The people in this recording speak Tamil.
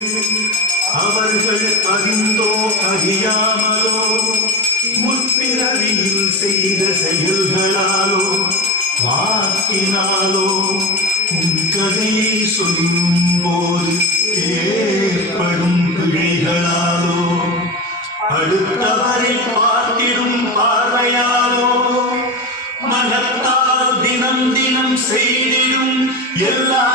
அவர்கள் அறிந்தோ அறியாமலோ முற்பிறவியில் செய்த செயல்களாலோ வாக்கினாலோ உன் கதையை சொல்லும் போது ஏற்படும் பிழைகளாலோ அடுத்தவரை பார்த்திடும் பார்வையாலோ மனத்தால் தினம் தினம் செய்திடும் எல்லா